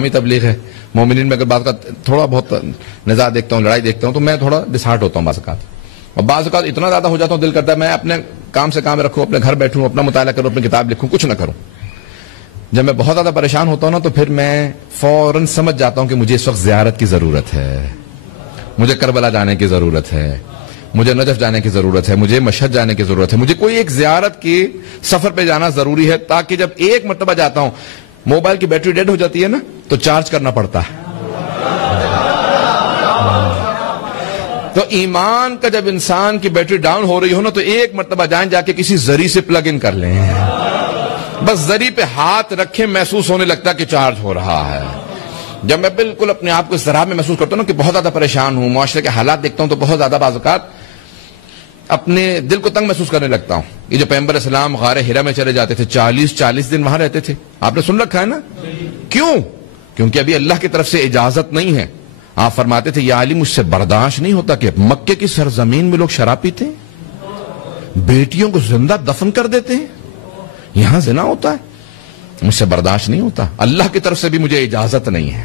اسلامی تبلیغ ہے، مومنین میں اگر بات کا تھوڑا بہت نزاع دیکھتا ہوں، لڑائی دیکھتا ہوں تو میں تھوڑا ڈسہارٹ ہوتا ہوں بعض اوقات، اور بعض اوقات اتنا زیادہ ہو جاتا ہوں دل کرتا ہے میں اپنے کام سے کام رکھوں، اپنے گھر بیٹھوں، اپنا مطالعہ کروں، اپنی کتاب لکھوں، کچھ نہ کروں۔ جب میں بہت زیادہ پریشان ہوتا ہوں نا تو پھر میں فوراً سمجھ جاتا ہوں کہ مجھے اس وقت زیارت کی ضرورت ہے، مجھے کربلا جانے کی ضرورت ہے، مجھے نجف جانے کی ضرورت ہے، مجھے مشہد جانے کی ضرورت ہے، مجھے کوئی ایک زیارت کی سفر پہ جانا ضروری ہے، تاکہ جب ایک مرتبہ جاتا ہوں، موبائل کی بیٹری ڈیڈ ہو جاتی ہے نا تو چارج کرنا پڑتا ہے، تو ایمان کا جب انسان کی بیٹری ڈاؤن ہو رہی ہو نا تو ایک مرتبہ جا کے کسی ذری سے پلگ ان کر لیں، بس ذری پہ ہاتھ رکھیں، محسوس ہونے لگتا کہ چارج ہو رہا ہے۔ جب میں بالکل اپنے آپ کو اس طرح میں محسوس کرتا ہوں نا کہ بہت زیادہ پریشان ہوں، معاشرے کے حالات دیکھتا ہوں تو بہت زیادہ بعض اوقات اپنے دل کو تنگ محسوس کرنے لگتا ہوں۔ یہ جو پیغمبر اسلام غار ہرا میں چلے جاتے تھے، 40 دن وہاں رہتے تھے، آپ نے سن رکھا ہے نا؟ کیوں؟ کیونکہ ابھی اللہ کی طرف سے اجازت نہیں ہے۔ آپ فرماتے تھے یا علی مجھ سے برداشت نہیں ہوتا کہ مکے کی سرزمین میں لوگ شراب پیتے ہیں، بیٹیوں کو زندہ دفن کر دیتے ہیں، یہاں زنا ہوتا ہے، مجھ سے برداشت نہیں ہوتا، اللہ کی طرف سے بھی مجھے اجازت نہیں ہے۔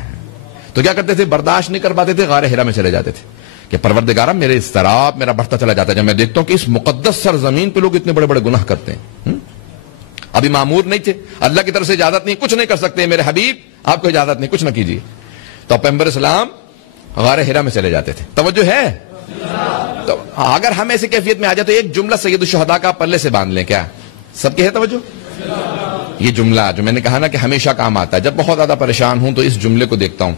تو کیا کرتے تھے؟ برداشت نہیں کر پاتے تھے، غار ہرا میں چلے جاتے تھے کہ پروردگارہ میرے اضطراب میرا بڑھتا چلا جاتا ہے جب میں دیکھتا ہوں کہ اس مقدس سرزمین پہ لوگ اتنے بڑے بڑے گناہ کرتے ہیں۔ ابھی معمور نہیں تھے، اللہ کی طرف سے اجازت نہیں، کچھ نہیں کر سکتے، میرے حبیب آپ کو اجازت نہیں، کچھ نہ کیجیے۔ تو پیغمبر اسلام غار ہرا میں چلے جاتے تھے۔ توجہ ہے؟ تو اگر ہم ایسی کیفیت میں آ جائے تو ایک جملہ سید الشہداء کا پلے سے باندھ لیں، کیا سب کے ہے توجہ؟ یہ جملہ جو میں نے کہا نا کہ ہمیشہ کام آتا ہے، جب بہت زیادہ پریشان ہوں تو اس جملے کو دیکھتا ہوں،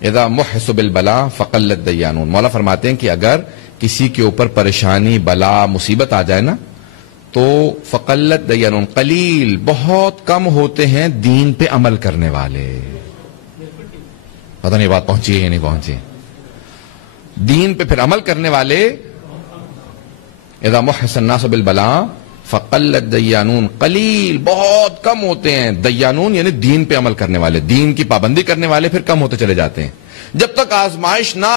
اذا محس بالبلا فقلت دیانون۔ مولا فرماتے ہیں کہ اگر کسی کے اوپر پریشانی، بلا، مصیبت آ جائے نا تو فقلت دیانون، قلیل، بہت کم ہوتے ہیں دین پہ عمل کرنے والے۔ پتہ نہیں بات پہنچی ہے یا نہیں پہنچی؟ دین پہ پھر عمل کرنے والے، اذا محس الناس بالبلا فقلت دیانون، قلیل، بہت کم ہوتے ہیں، دیانون یعنی دین پہ عمل کرنے والے، دین کی پابندی کرنے والے پھر کم ہوتے چلے جاتے ہیں۔ جب تک آزمائش نہ